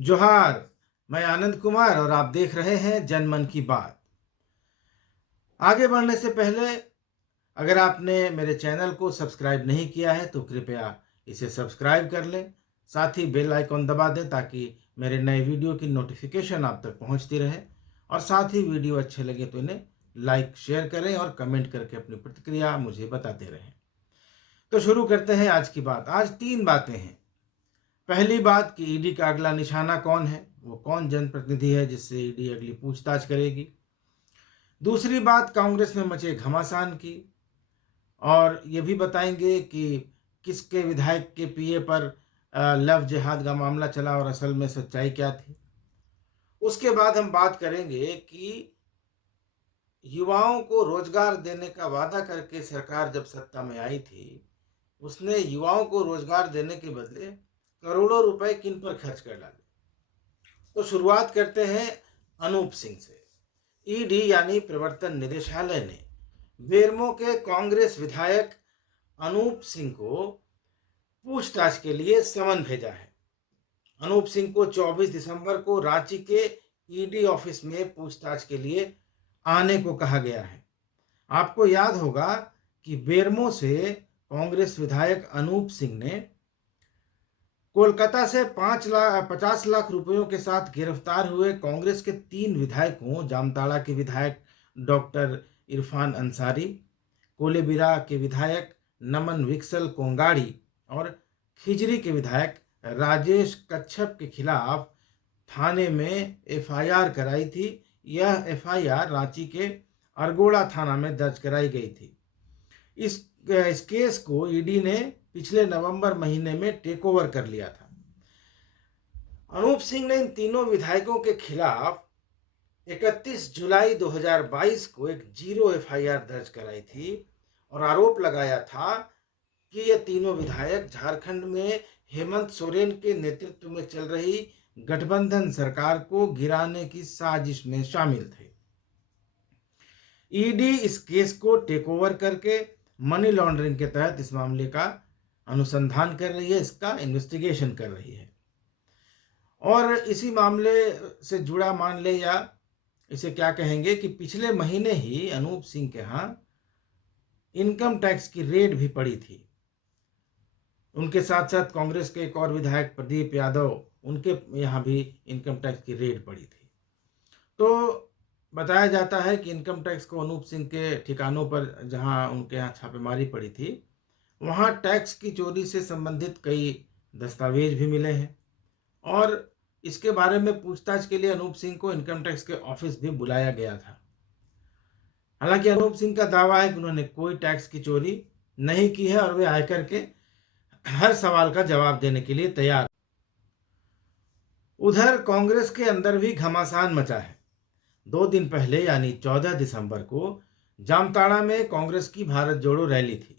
जोहार। मैं आनंद कुमार और आप देख रहे हैं जनमन की बात। आगे बढ़ने से पहले अगर आपने मेरे चैनल को सब्सक्राइब नहीं किया है तो कृपया इसे सब्सक्राइब कर लें। साथ ही बेल आइकॉन दबा दें ताकि मेरे नए वीडियो की नोटिफिकेशन आप तक पहुंचती रहे। और साथ ही वीडियो अच्छे लगे तो इन्हें लाइक शेयर करें और कमेंट करके अपनी प्रतिक्रिया मुझे बताते रहें। तो शुरू करते हैं आज की बात। आज 3 बातें हैं। पहली बात कि ईडी का अगला निशाना कौन है, वो कौन जनप्रतिनिधि है जिससे ईडी अगली पूछताछ करेगी। दूसरी बात कांग्रेस में मचे घमासान की, और ये भी बताएंगे कि किसके विधायक के पीए पर लव जिहाद का मामला चला और असल में सच्चाई क्या थी। उसके बाद हम बात करेंगे कि युवाओं को रोजगार देने का वादा करके सरकार जब सत्ता में आई थी, उसने युवाओं को रोजगार देने के बदले करोड़ों रुपए किन पर खर्च कर डाले। तो शुरुआत करते हैं अनूप सिंह से। ईडी यानी प्रवर्तन निदेशालय ने बेरमो के कांग्रेस विधायक अनूप सिंह को पूछताछ के लिए समन भेजा है। अनूप सिंह को 24 दिसंबर को रांची के ईडी ऑफिस में पूछताछ के लिए आने को कहा गया है। आपको याद होगा कि बेरमो से कांग्रेस विधायक अनूप सिंह ने कोलकाता से 50 लाख रुपयों के साथ गिरफ्तार हुए कांग्रेस के 3 विधायकों, जामताड़ा के विधायक डॉक्टर इरफान अंसारी, कोलेबिरा के विधायक नमन विक्सल कोंगाड़ी और खिजरी के विधायक राजेश कच्छप के खिलाफ थाने में एफआईआर कराई थी। यह एफआईआर रांची के अरगोड़ा थाना में दर्ज कराई गई थी। इस केस को ईडी ने पिछले नवंबर महीने में टेक ओवर कर लिया था। अनूप सिंह ने इन तीनों विधायकों के खिलाफ 31 जुलाई 2022 को एक जीरो एफआईआर दर्ज कराई थी और आरोप लगाया था कि ये तीनों विधायक झारखंड में हेमंत सोरेन के नेतृत्व में चल रही गठबंधन सरकार को गिराने की साजिश में शामिल थे। ईडी इस केस को टेक ओवर करके मनी लॉन्ड्रिंग के तहत इस मामले का अनुसंधान कर रही है, इसका इन्वेस्टिगेशन कर रही है। और इसी मामले से जुड़ा मान ले, या इसे क्या कहेंगे, कि पिछले महीने ही अनूप सिंह के यहाँ इनकम टैक्स की रेड भी पड़ी थी। उनके साथ साथ कांग्रेस के एक और विधायक प्रदीप यादव, उनके यहाँ भी इनकम टैक्स की रेड पड़ी थी। तो बताया जाता है कि इनकम टैक्स को अनूप सिंह के ठिकानों पर, जहाँ उनके यहाँ छापेमारी पड़ी थी, वहाँ टैक्स की चोरी से संबंधित कई दस्तावेज भी मिले हैं। और इसके बारे में पूछताछ के लिए अनूप सिंह को इनकम टैक्स के ऑफिस भी बुलाया गया था। हालांकि अनूप सिंह का दावा है कि उन्होंने कोई टैक्स की चोरी नहीं की है और वे आयकर के हर सवाल का जवाब देने के लिए तैयार। उधर कांग्रेस के अंदर भी घमासान मचा है। 2 दिन पहले यानी 14 दिसंबर को जामताड़ा में कांग्रेस की भारत जोड़ो रैली थी।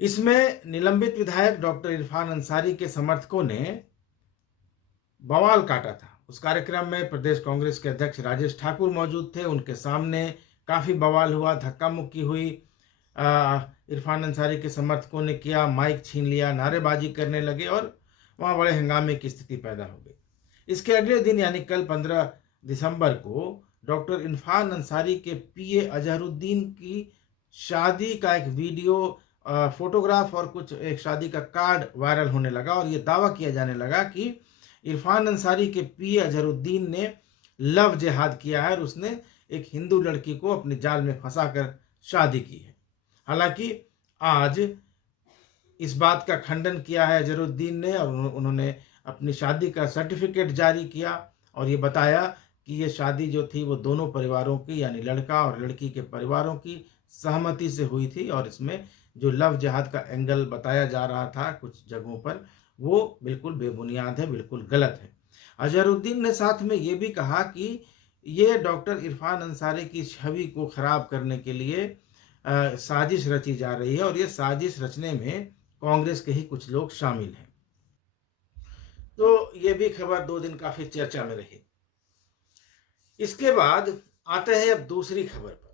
इसमें निलंबित विधायक डॉक्टर इरफान अंसारी के समर्थकों ने बवाल काटा था। उस कार्यक्रम में प्रदेश कांग्रेस के अध्यक्ष राजेश ठाकुर मौजूद थे। उनके सामने काफ़ी बवाल हुआ, धक्का मुक्की हुई। इरफान अंसारी के समर्थकों ने किया, माइक छीन लिया, नारेबाजी करने लगे और वहाँ बड़े हंगामे की स्थिति पैदा हो गई। इसके अगले दिन यानी कल 15 दिसंबर को डॉक्टर इरफान अंसारी के पीए अजहरुद्दीन की शादी का एक वीडियो, फोटोग्राफ और कुछ एक शादी का कार्ड वायरल होने लगा और ये दावा किया जाने लगा कि इरफान अंसारी के पीए अजहरुद्दीन ने लव जिहाद किया है और उसने एक हिंदू लड़की को अपने जाल में फंसाकर शादी की है। हालांकि आज इस बात का खंडन किया है अजहरुद्दीन ने और उन्होंने अपनी शादी का सर्टिफिकेट जारी किया और ये बताया कि ये शादी जो थी वो दोनों परिवारों की, यानी लड़का और लड़की के परिवारों की सहमति से हुई थी और इसमें जो लव जिहाद का एंगल बताया जा रहा था कुछ जगहों पर, वो बिल्कुल बेबुनियाद है, बिल्कुल गलत है। अजहरुद्दीन ने साथ में ये भी कहा कि ये डॉक्टर इरफान अंसारी की छवि को खराब करने के लिए साजिश रची जा रही है और ये साजिश रचने में कांग्रेस के ही कुछ लोग शामिल हैं। तो ये भी खबर 2 दिन काफी चर्चा में रही। इसके बाद आते हैं अब दूसरी खबर पर।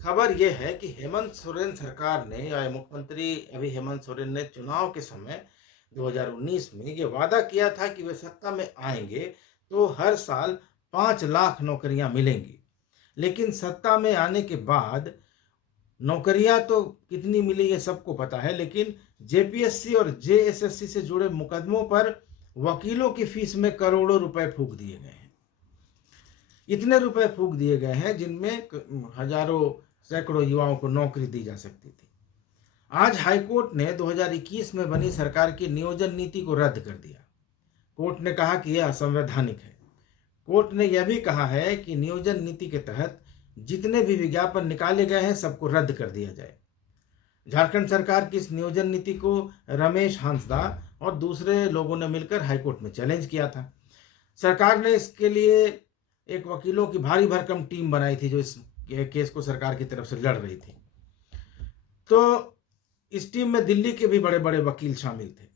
खबर यह है कि हेमंत सोरेन सरकार ने, या मुख्यमंत्री अभी हेमंत सोरेन ने चुनाव के समय 2019 में ये वादा किया था कि वे सत्ता में आएंगे तो हर साल 5 लाख नौकरियां मिलेंगी। लेकिन सत्ता में आने के बाद नौकरियां तो कितनी मिली ये सबको पता है, लेकिन जेपीएससी और जेएसएससी से जुड़े मुकदमों पर वकीलों की फीस में करोड़ों रुपए फूंक दिए गए हैं। इतने रुपए फूंक दिए गए हैं जिनमें हजारों सैकड़ों युवाओं को नौकरी दी जा सकती थी। आज हाईकोर्ट ने 2021 में बनी सरकार की नियोजन नीति को रद्द कर दिया। कोर्ट ने कहा कि यह असंवैधानिक है। कोर्ट ने यह भी कहा है कि नियोजन नीति के तहत जितने भी विज्ञापन निकाले गए हैं सबको रद्द कर दिया जाए। झारखंड सरकार की इस नियोजन नीति को रमेश हांसदा और दूसरे लोगों ने मिलकर हाईकोर्ट में चैलेंज किया था। सरकार ने इसके लिए एक वकीलों की भारी भरकम टीम बनाई थी जो इस केस को सरकार की तरफ से लड़ रही थी। तो इस टीम में दिल्ली के भी बड़े बड़े वकील शामिल थे।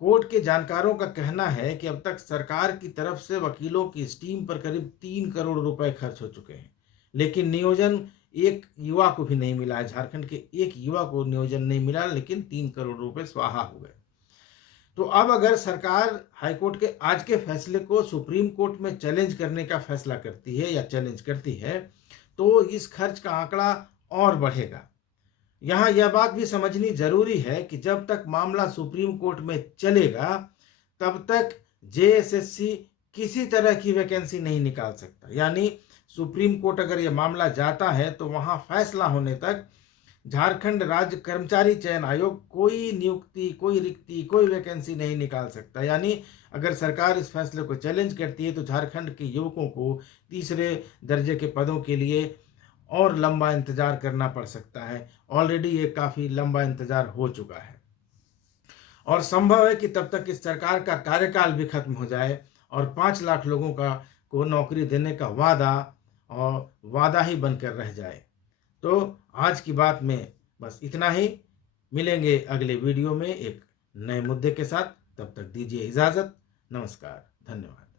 कोर्ट के जानकारों का कहना है कि अब तक सरकार की तरफ से वकीलों की इस टीम पर करीब 3 करोड़ रुपए खर्च हो चुके हैं, लेकिन नियोजन एक युवा को भी नहीं मिला है। झारखंड के एक युवा को नियोजन नहीं मिला, लेकिन 3 करोड़ रुपए स्वाहा हो गए। तो अब अगर सरकार हाईकोर्ट के आज के फैसले को सुप्रीम कोर्ट में चैलेंज करने का फैसला करती है या चैलेंज करती है तो इस खर्च का आंकड़ा और बढ़ेगा। यहाँ यह बात भी समझनी जरूरी है कि जब तक मामला सुप्रीम कोर्ट में चलेगा तब तक जेएसएससी किसी तरह की वैकेंसी नहीं निकाल सकता। यानी सुप्रीम कोर्ट अगर यह मामला जाता है तो वहाँ फैसला होने तक झारखंड राज्य कर्मचारी चयन आयोग कोई नियुक्ति, कोई रिक्ति, कोई वैकेंसी नहीं निकाल सकता। यानी अगर सरकार इस फैसले को चैलेंज करती है तो झारखंड के युवकों को तीसरे दर्जे के पदों के लिए और लंबा इंतजार करना पड़ सकता है। ऑलरेडी ये काफ़ी लंबा इंतजार हो चुका है और संभव है कि तब तक इस सरकार का कार्यकाल भी खत्म हो जाए और 5 लाख लोगों को नौकरी देने का वादा ही बनकर रह जाए। तो आज की बात में बस इतना ही। मिलेंगे अगले वीडियो में एक नए मुद्दे के साथ। तब तक दीजिए इजाज़त। नमस्कार, धन्यवाद।